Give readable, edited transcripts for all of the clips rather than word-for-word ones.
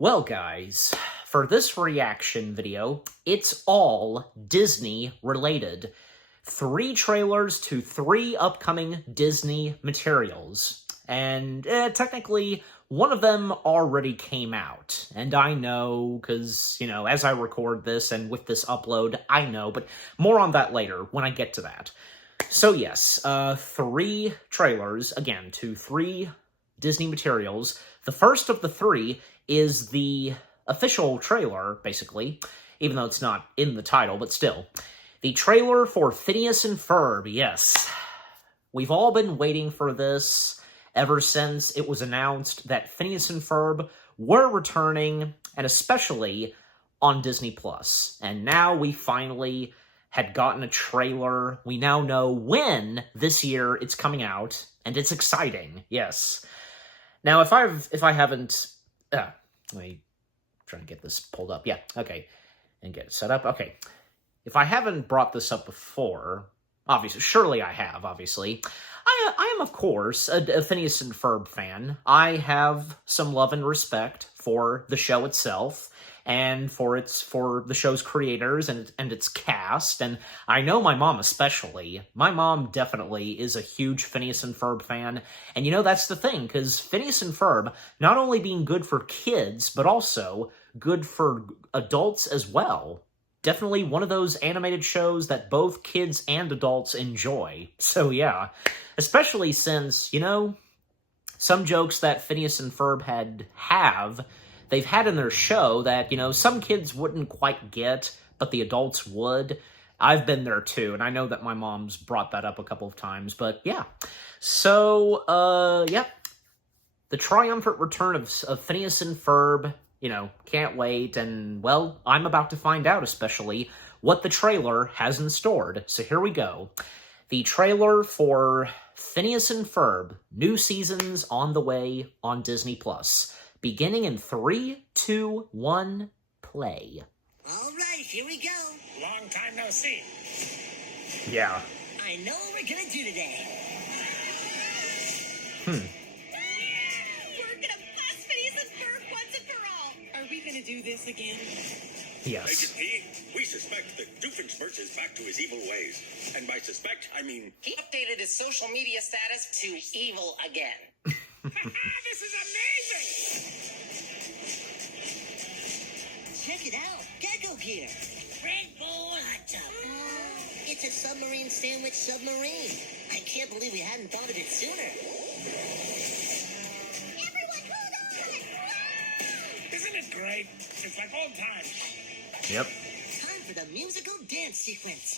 Well, guys, for this reaction video, it's all Disney related. 3 trailers to 3 upcoming Disney materials. And technically, one of them already came out. And I know, because, as I record this and with this upload, I know, but more on that later when I get to that. So yes, 3 trailers, again, to 3 Disney materials. The first of the 3 is the official trailer, basically, even though it's not in the title, but still. The trailer for Phineas and Ferb, yes. We've all been waiting for this ever since it was announced that Phineas and Ferb were returning, and especially on Disney+. And now we finally had gotten a trailer. We now know when this year it's coming out, and it's exciting, yes. Now, if I haven't... let me try to get this pulled up. Yeah, okay. And get it set up. Okay. If I haven't brought this up before, obviously, surely I have, obviously. I am, of course, a Phineas and Ferb fan. I have some love and respect for the show itself, and for the show's creators and its cast, and I know my mom especially. My mom definitely is a huge Phineas and Ferb fan, and that's the thing, because Phineas and Ferb, not only being good for kids, but also good for adults as well. Definitely one of those animated shows that both kids and adults enjoy. So yeah, especially since, some jokes that Phineas and Ferb they've had in their show that, some kids wouldn't quite get, but the adults would. I've been there too, and I know that my mom's brought that up a couple of times, but yeah. So, yeah. The triumphant return of Phineas and Ferb, can't wait, and, well, I'm about to find out, especially, what the trailer has in store. So here we go. The trailer for Phineas and Ferb, new seasons on the way on Disney+. Beginning in 3, 2, 1, play. All right, here we go. Long time no see. Yeah. I know what we're gonna do today. We're gonna bust Phineas and Ferb once and for all. Are we gonna do this again? Yes. Agent P, we suspect that Doofenshmirtz is back to his evil ways. And by suspect, I mean... He updated his social media status to evil again. This is amazing! Check it out. Gecko gear. Red Bull hot tub. It's a submarine sandwich submarine. I can't believe we hadn't thought of it sooner. Everyone, hold on! Isn't it great? It's like old times. Yep. Time for the musical dance sequence.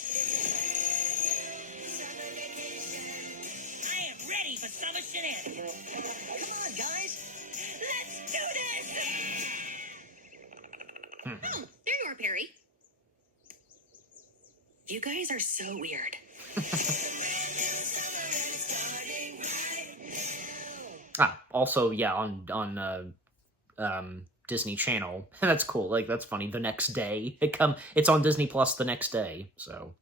I am ready for summer shenanigans. Come on, guys. Let's do this! Oh, there you are, Perry. You guys are so weird. Also, yeah, on Disney Channel. That's cool. Like, that's funny. The next day. It's on Disney Plus the next day. So,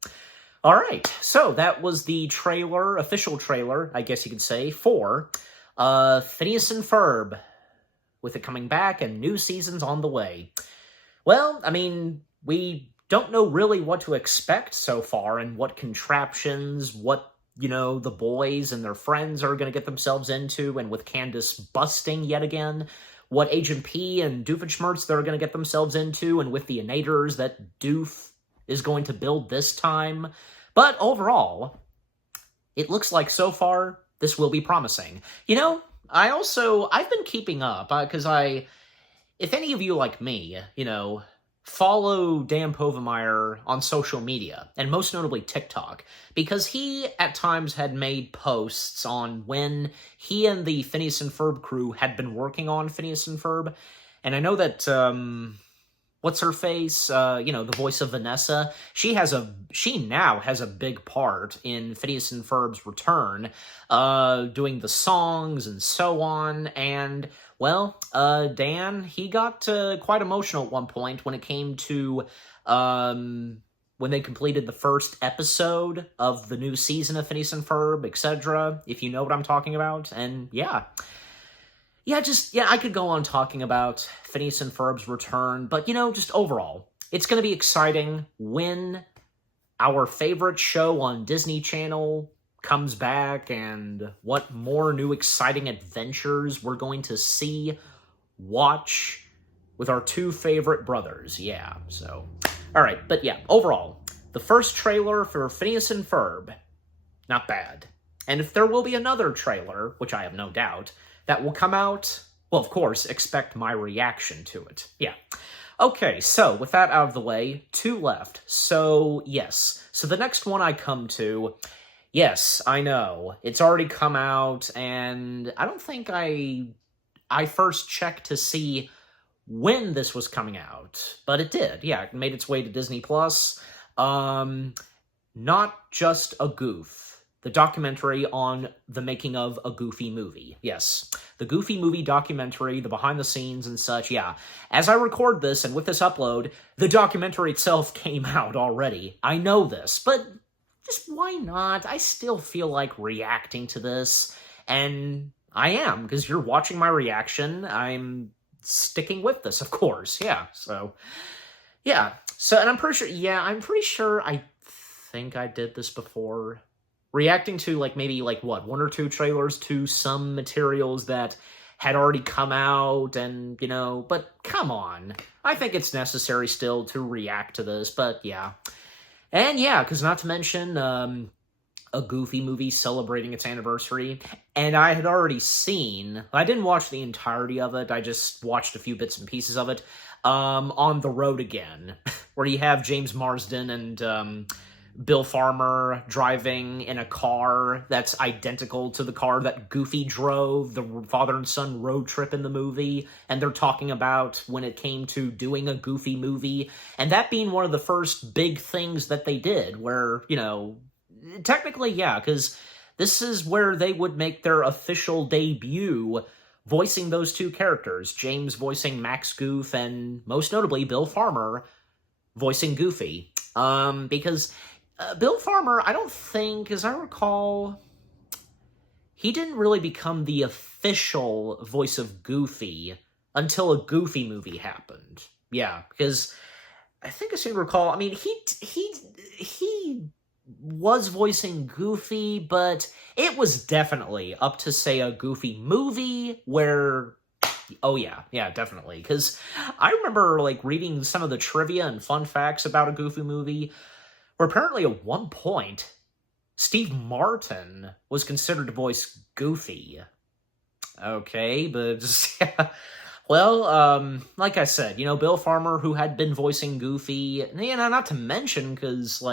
all right. So, that was the trailer, official trailer, I guess you could say, for Phineas and Ferb, with it coming back and new seasons on the way. Well, I mean, we don't know really what to expect so far and what contraptions, what, the boys and their friends are going to get themselves into, and with Candace busting yet again, what Agent P and Doofenshmirtz they're going to get themselves into, and with the innators that Doof is going to build this time. But overall, it looks like so far this will be promising. I've been keeping up, because if any of you like me, follow Dan Povenmire on social media, and most notably TikTok, because he at times had made posts on when he and the Phineas and Ferb crew had been working on Phineas and Ferb, and I know that, what's-her-face, the voice of Vanessa, she now has a big part in Phineas and Ferb's return, doing the songs and so on, and... well, Dan, he got quite emotional at one point when it came to when they completed the first episode of the new season of Phineas and Ferb, etc., if you know what I'm talking about. And yeah, yeah, I could go on talking about Phineas and Ferb's return, but, just overall, it's going to be exciting when our favorite show on Disney Channel comes back and what more new exciting adventures we're going to see, watch with our two favorite brothers. Yeah, so, alright, but yeah, overall, the first trailer for Phineas and Ferb, not bad. And if there will be another trailer, which I have no doubt, that will come out, well, of course, expect my reaction to it. Yeah. Okay, so with that out of the way, 2 left. So, yes. So the next one I come to, yes, I know, it's already come out, and I don't think I first checked to see when this was coming out, but it did. Yeah, it made its way to Disney+. Not Just a Goof. The documentary on the making of a Goofy movie. Yes, the Goofy movie documentary, the behind the scenes and such, yeah. As I record this, and with this upload, the documentary itself came out already. I know this, but just why not? I still feel like reacting to this, and I am, because you're watching my reaction. I'm sticking with this, of course, yeah, so, yeah. So, and I'm pretty sure, I think I did this before. Reacting to, maybe, 1 or 2 trailers to some materials that had already come out, and, but come on. I think it's necessary still to react to this, but yeah. And yeah, because not to mention, a Goofy movie celebrating its anniversary, and I had already seen, I didn't watch the entirety of it, I just watched a few bits and pieces of it, On the Road Again, where you have James Marsden and, Bill Farmer driving in a car that's identical to the car that Goofy drove, the father and son road trip in the movie, and they're talking about when it came to doing a Goofy movie, and that being one of the first big things that they did, where, technically, yeah, because this is where they would make their official debut voicing those 2 characters, James voicing Max Goof, and most notably, Bill Farmer voicing Goofy, because Bill Farmer, I don't think, as I recall, he didn't really become the official voice of Goofy until a Goofy movie happened. Yeah, because I think I seem to recall, I mean, he was voicing Goofy, but it was definitely up to, say, a Goofy movie where, oh yeah, definitely, because I remember, reading some of the trivia and fun facts about a Goofy movie, where apparently at one point, Steve Martin was considered to voice Goofy. Okay, but yeah. Well, like I said, Bill Farmer, who had been voicing Goofy, not to mention, because,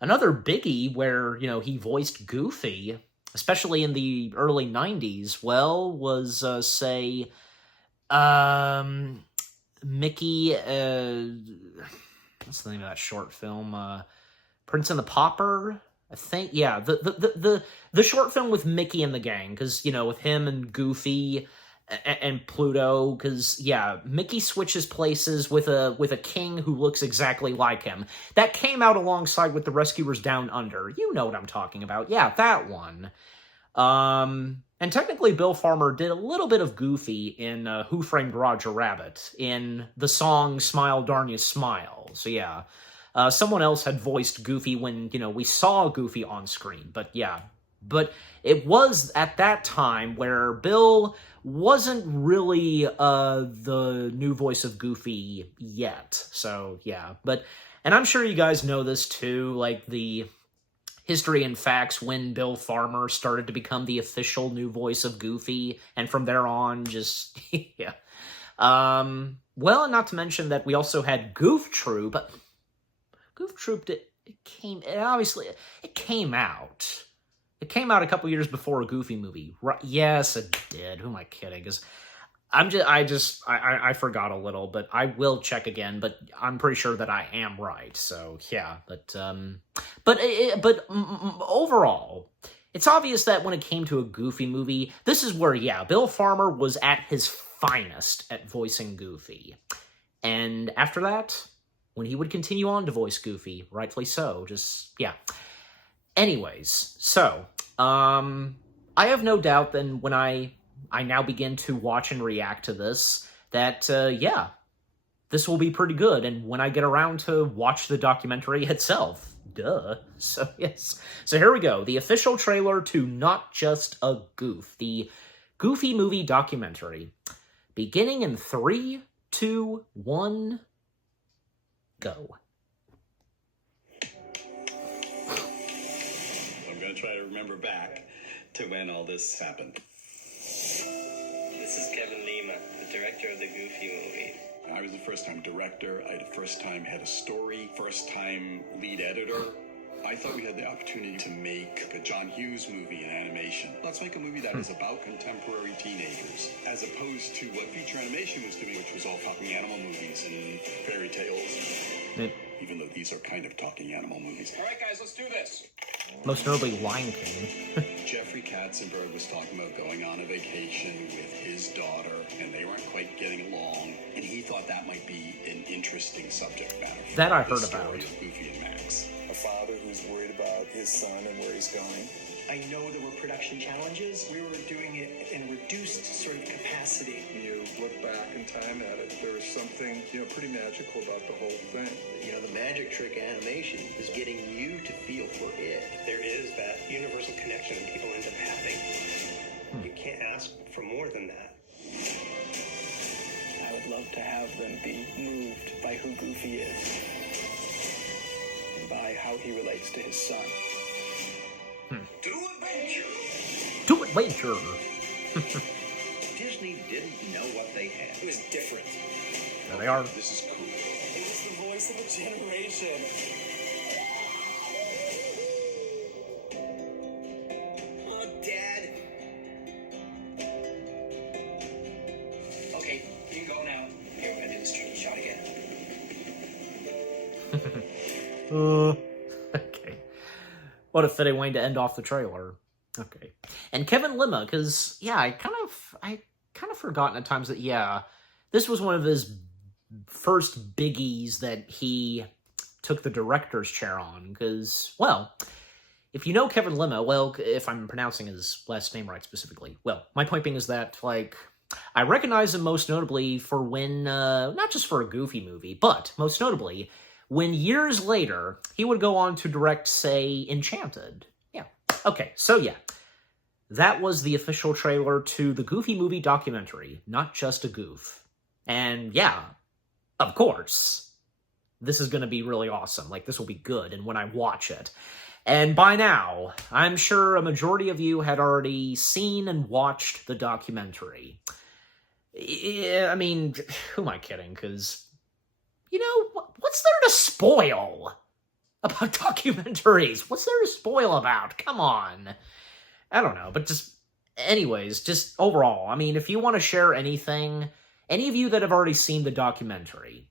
another biggie where, he voiced Goofy, especially in the early 90s, well, was, say, Mickey, what's the name of that short film? Prince and the Pauper, I think. Yeah, the short film with Mickey and the gang, because, with him and Goofy and Pluto, because, yeah, Mickey switches places with a king who looks exactly like him. That came out alongside with The Rescuers Down Under. You know what I'm talking about. Yeah, that one. And technically Bill Farmer did a little bit of Goofy in Who Framed Roger Rabbit, in the song Smile Darn You Smile. So yeah, someone else had voiced Goofy when, we saw Goofy on screen, but yeah. But it was at that time where Bill wasn't really the new voice of Goofy yet. So yeah, and I'm sure you guys know this too, the history and facts when Bill Farmer started to become the official new voice of Goofy, and from there on, just, yeah. Well, and not to mention that we also had Goof Troop, but Goof Troop, it came out. It came out a couple years before a Goofy movie. Right? Yes, it did. Who am I kidding? Because I forgot a little, but I will check again, but I'm pretty sure that I am right, so yeah, but overall, it's obvious that when it came to a Goofy movie, this is where, yeah, Bill Farmer was at his finest at voicing Goofy, and after that, when he would continue on to voice Goofy, rightfully so, just, yeah. Anyways, so, I have no doubt then when I I now begin to watch and react to this, that, yeah, this will be pretty good. And when I get around to watch the documentary itself, duh. So, yes. So here we go. The official trailer to Not Just a Goof, the Goofy movie documentary. Beginning in 3, 2, 1, go. I'm going to try to remember back to when all this happened. This is Kevin Lima, the director of the Goofy movie. I was a first-time director. I had a first-time head of story, first-time lead editor. I thought we had the opportunity to make a John Hughes movie in animation. Let's make a movie that is about contemporary teenagers, as opposed to what feature animation was doing, which was all talking animal movies and fairy tales. Even though these are kind of talking animal movies. All right, guys, let's do this. Most notably, Lion King. Jeffrey Katzenberg was talking about going on a vacation with his daughter, and they weren't quite getting along, and he thought that might be an interesting subject matter. That I The heard story about. of Goofy and Max. A father who's worried about his son and where he's going. I know there were production challenges. We were doing it in a reduced sort of capacity. When you look back in time at it, there was something, pretty magical about the whole thing. The magic trick of animation is getting you to feel for it. There is that universal connection that people end up having. You can't ask for more than that. I would love to have them be moved by who Goofy is and by how he relates to his son. To adventure! Disney didn't know what they had. It was different. There they are. This is cool. It was the voice of a generation. Oh, Dad. Okay, you can go now. Here, we're gonna do this tricky shot again. Okay. What a fitting way to end off the trailer. Okay. And Kevin Lima, because, yeah, I kind of forgotten at times that, yeah, this was one of his first biggies that he took the director's chair on, because, well, if you know Kevin Lima, well, if I'm pronouncing his last name right specifically, well, my point being is that, like, I recognize him most notably for when, not just for a Goofy movie, but most notably, when years later, he would go on to direct, say, Enchanted. Yeah. Okay, so yeah. That was the official trailer to the Goofy movie documentary, Not Just a Goof. And yeah, of course, this is going to be really awesome. Like, this will be good, and when I watch it. And by now, I'm sure a majority of you had already seen and watched the documentary. I mean, who am I kidding? Because, what's there to spoil about documentaries? What's there to spoil about? Come on. I don't know, but anyways, just overall, I mean, if you want to share anything, any of you that have already seen the documentary,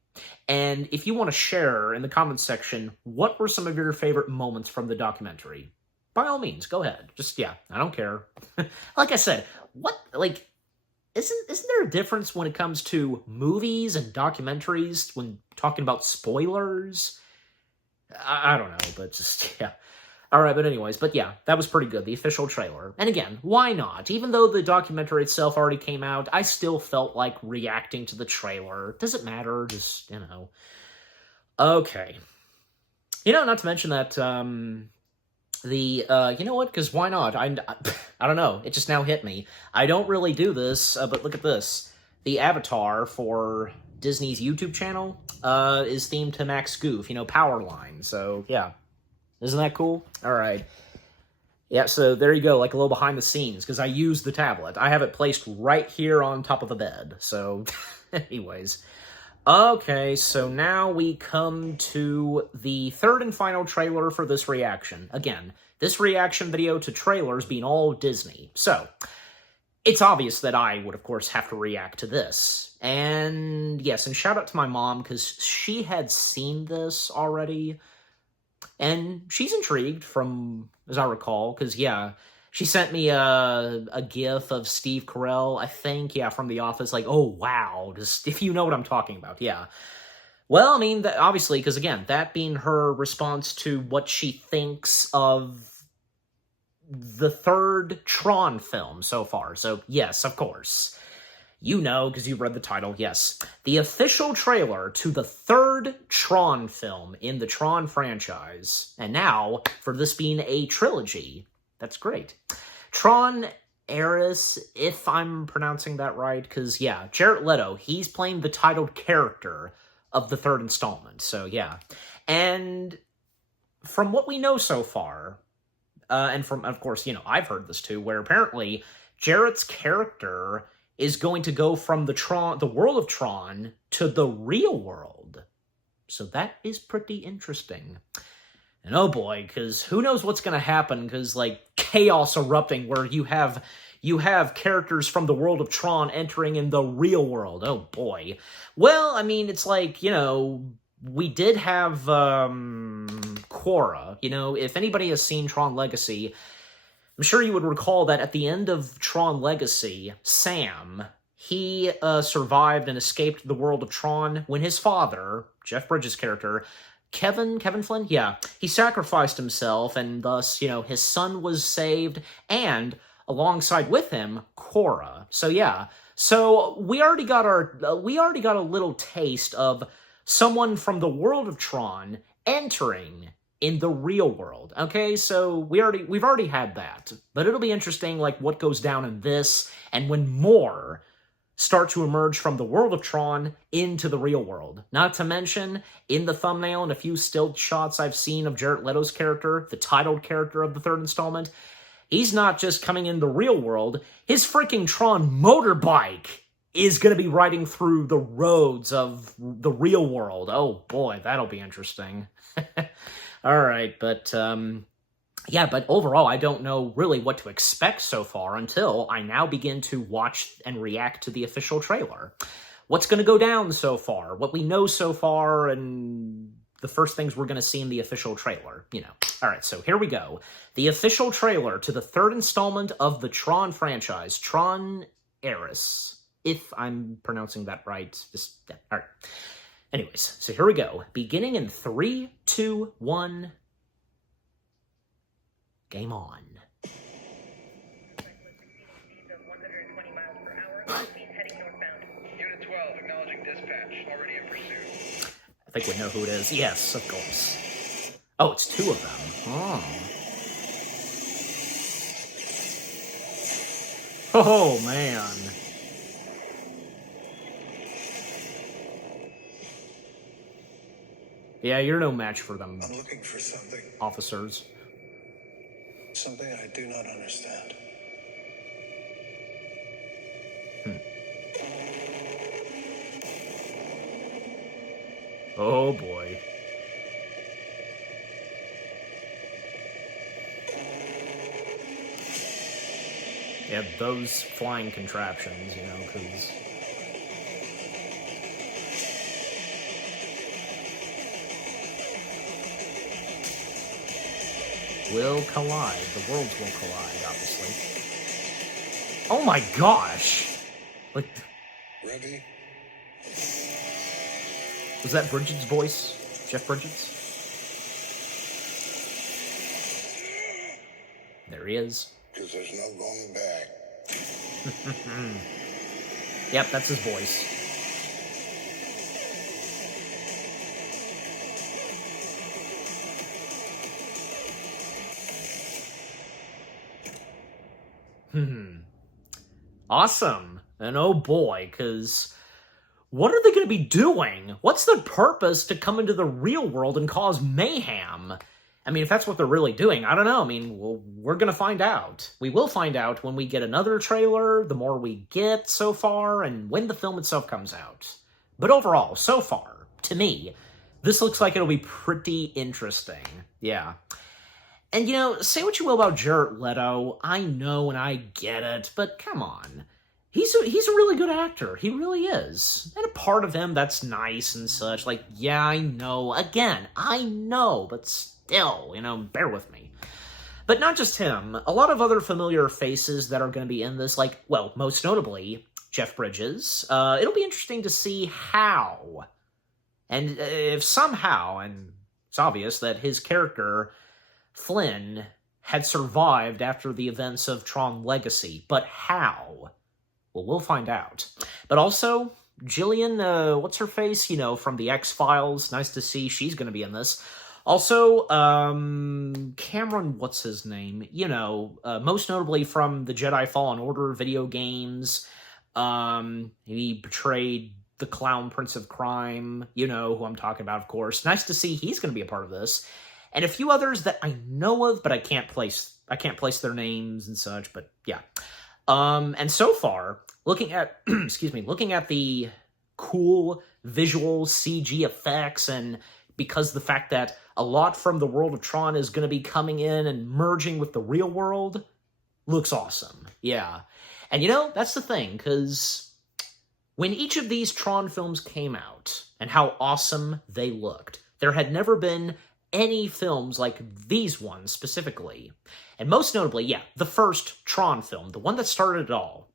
and if you want to share in the comments section, what were some of your favorite moments from the documentary? By all means, go ahead. I don't care. Like I said, isn't there a difference when it comes to movies and documentaries when talking about spoilers? I don't know, but yeah. Alright, but anyways, that was pretty good, the official trailer. And again, why not? Even though the documentary itself already came out, I still felt like reacting to the trailer. Does it matter? Okay. Not to mention that, you know what, because why not? I don't know, it just now hit me. I don't really do this, but look at this. The avatar for Disney's YouTube channel is themed to Max Goof, Powerline, so yeah. Isn't that cool? Alright. Yeah, so there you go, like a little behind the scenes, because I use the tablet. I have it placed right here on top of the bed, so anyways. Okay, so now we come to the third and final trailer for this reaction. Again, this reaction video to trailers being all Disney. So, it's obvious that I would, of course, have to react to this. And yes, and shout out to my mom, because she had seen this already. And she's intrigued, from as I recall, because, yeah, she sent me a gif of Steve Carell, I think, yeah, from The Office, like, oh, wow, just if you know what I'm talking about, yeah. Well, I mean, obviously, because, again, that being her response to what she thinks of the third Tron film so far. So, yes, of course. You know, because you read the title, yes. The official trailer to the third Tron film in the Tron franchise. And now, for this being a trilogy, that's great. Tron Eris, if I'm pronouncing that right, because, yeah, Jared Leto, he's playing the titled character of the third installment, so, yeah. And from what we know so far, and from, of course, you know, I've heard this too, where apparently Jared's character is going to go from the world of Tron to the real world. So that is pretty interesting. And oh boy, because who knows what's going to happen, because, like, chaos erupting where you have characters from the world of Tron entering in the real world. Oh boy. Well, I mean, it's like, you know, we did have Quora. You know, if anybody has seen Tron Legacy, I'm sure you would recall that at the end of Tron Legacy, Sam, he survived and escaped the world of Tron when his father, Jeff Bridges' character, Kevin Flynn? Yeah. He sacrificed himself, and thus, you know, his son was saved, and alongside with him, Cora. So, yeah. So, we already got a little taste of someone from the world of Tron entering in the real world. Okay, so we've already had that. But it'll be interesting, like, what goes down in this, and when more start to emerge from the world of Tron into the real world. Not to mention, in the thumbnail and a few still shots I've seen of Jared Leto's character, the titled character of the third installment, he's not just coming in the real world, his freaking Tron motorbike is going to be riding through the roads of the real world. Oh boy, that'll be interesting. Alright, but yeah, but overall, I don't know really what to expect so far until I now begin to watch and react to the official trailer. What's going to go down so far, what we know so far, and the first things we're going to see in the official trailer, you know. Alright, so here we go. The official trailer to the third installment of the Tron franchise, Tron Eris, if I'm pronouncing that right. Yeah, alright. Anyways, so here we go. Beginning in 3, 2, 1... Game on. Unit 12, acknowledging dispatch. Already in pursuit. I think we know who it is. Yes, of course. Oh, it's two of them. Oh, man. Yeah, you're no match for them. I'm looking for something. Officers. Something I do not understand. Oh boy. Yeah, those flying contraptions, you know, because will collide. The worlds will collide, obviously. Oh my gosh! Like, Ready? was that Bridges' voice? Jeff Bridges? There he is. Because there's no going back. Yep, that's his voice. Awesome. And oh boy, because what are they going to be doing? What's the purpose to come into the real world and cause mayhem? I mean, if that's what they're really doing, I don't know. I mean, we're going to find out. We will find out when we get another trailer, the more we get so far, and when the film itself comes out. But overall, so far, to me, this looks like it'll be pretty interesting. Yeah. And, you know, say what you will about Jared Leto, I know and I get it, but come on. He's a really good actor. He really is. And a part of him that's nice and such. Like, yeah, I know. Again, I know, but still, you know, bear with me. But not just him. A lot of other familiar faces that are going to be in this, like, well, most notably, Jeff Bridges. It'll be interesting to see how. And if somehow, and it's obvious that his character, Flynn, had survived after the events of Tron Legacy. But how? Well, we'll find out. But also, Jillian, what's her face? You know, from the X-Files. Nice to see she's going to be in this. Also, Cameron, what's his name? You know, most notably from the Jedi Fallen Order video games. He betrayed the Clown Prince of Crime. You know who I'm talking about, of course. Nice to see he's going to be a part of this. And a few others that I know of, but I can't place their names and such, but yeah. And so far, looking at, looking at the cool visual CG effects, and because the fact that a lot from the world of Tron is going to be coming in and merging with the real world, looks awesome. Yeah. And you know, that's the thing, because when each of these Tron films came out, and how awesome they looked, there had never been any films like these ones specifically. And most notably, yeah, the first Tron film, the one that started it all,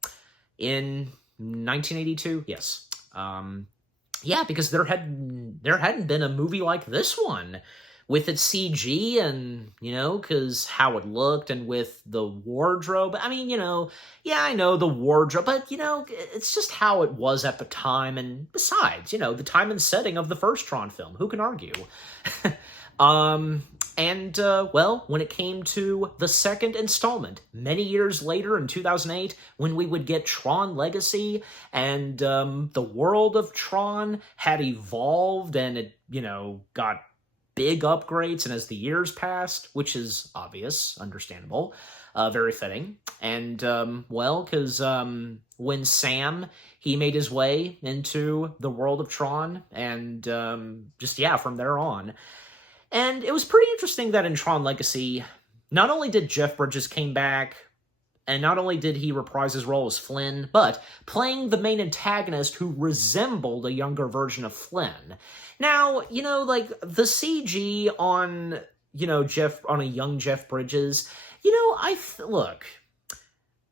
in 1982, yes. Yeah, because there hadn't been a movie like this one, with its CG and, you know, because how it looked, and with the wardrobe. I mean, you know, yeah, I know the wardrobe, but, you know, it's just how it was at the time, and besides, you know, the time and setting of the first Tron film. Who can argue? Well, when it came to the second installment, many years later in 2008, when we would get Tron Legacy, and the world of Tron had evolved, and it, you know, got big upgrades, and as the years passed, which is obvious, understandable, very fitting, and, well, because when Sam, he made his way into the world of Tron, and just, yeah, from there on. And it was pretty interesting that in Tron Legacy, not only did Jeff Bridges came back, and not only did he reprise his role as Flynn, but playing the main antagonist who resembled a younger version of Flynn. Now, you know, like, the CG on, you know, on a young Jeff Bridges, you know, look,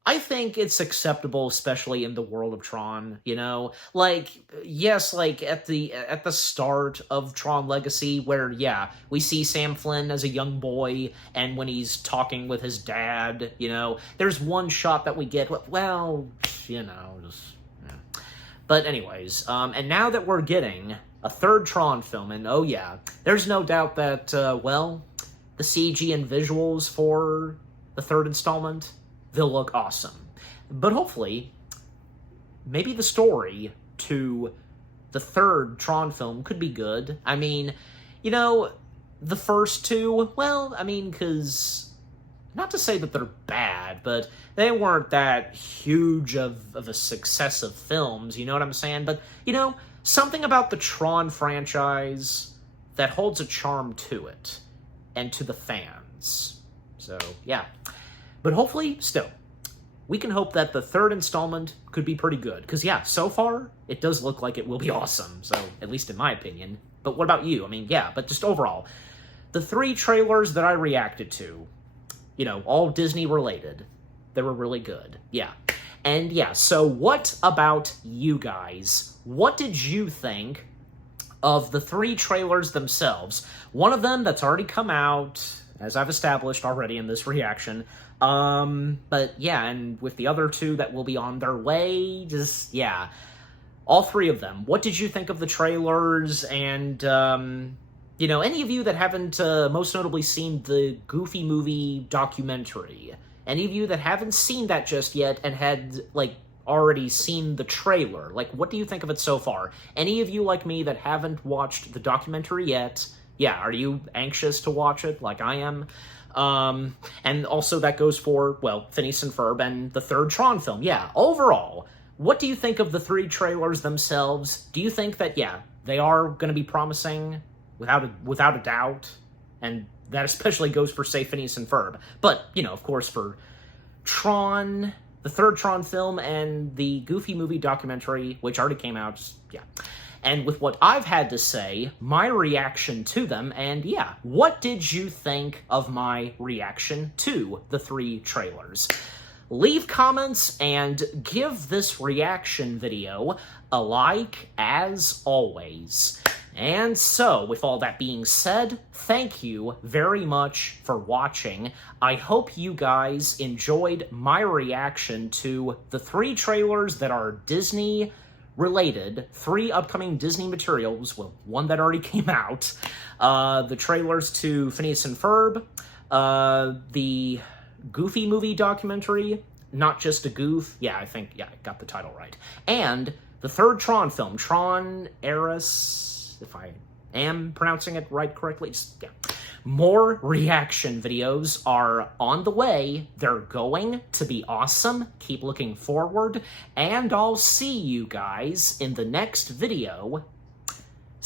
I think it's acceptable, especially in the world of Tron, you know? Like, yes, like, at the start of Tron Legacy, where, yeah, we see Sam Flynn as a young boy, and when he's talking with his dad, you know, there's one shot that we get, well, you know, just, yeah. But anyways, and now that we're getting a third Tron film, and oh yeah, there's no doubt that, well, the CG and visuals for the third installment, they'll look awesome. But hopefully, maybe the story to the third Tron film could be good. I mean, you know, the first two, well, I mean, because, not to say that they're bad, but they weren't that huge of a success of films, you know what I'm saying? But, you know, something about the Tron franchise that holds a charm to it, and to the fans. So, yeah. But hopefully, still, we can hope that the third installment could be pretty good. Because, yeah, so far, it does look like it will be awesome. So, at least in my opinion. But what about you? I mean, yeah, but just overall. The 3 trailers that I reacted to, you know, all Disney-related, they were really good. Yeah. And, yeah, so what about you guys? What did you think of the 3 trailers themselves? One of them that's already come out, as I've established already in this reaction. But yeah, and with the other 2 that will be on their way, just, yeah. All 3 of them. What did you think of the trailers? And, you know, any of you that haven't, most notably seen the Goofy movie documentary, any of you that haven't seen that just yet and had, like, already seen the trailer, like, what do you think of it so far? Any of you like me that haven't watched the documentary yet, yeah, are you anxious to watch it like I am? And also that goes for, well, Phineas and Ferb and the third Tron film. Yeah, overall, what do you think of the 3 trailers themselves? Do you think that, yeah, they are going to be promising without a doubt? And that especially goes for, say, Phineas and Ferb. But, you know, of course, for Tron, the third Tron film, and the Goofy movie documentary, which already came out, just, yeah. And with what I've had to say, my reaction to them, and yeah, what did you think of my reaction to the 3 trailers? Leave comments and give this reaction video a like, as always. And so, with all that being said, thank you very much for watching. I hope you guys enjoyed my reaction to the 3 trailers that are Disney-related, 3 upcoming Disney materials, well, one that already came out, the trailers to Phineas and Ferb, the Goofy movie documentary, Not Just a Goof, I got the title right, and the 3rd Tron film, Tron Eris, if I am pronouncing it correctly. More reaction videos are on the way. They're going to be awesome. Keep looking forward, and I'll see you guys in the next video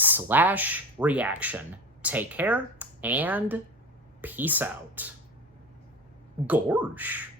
/ reaction. Take care, and peace out. Gorsh.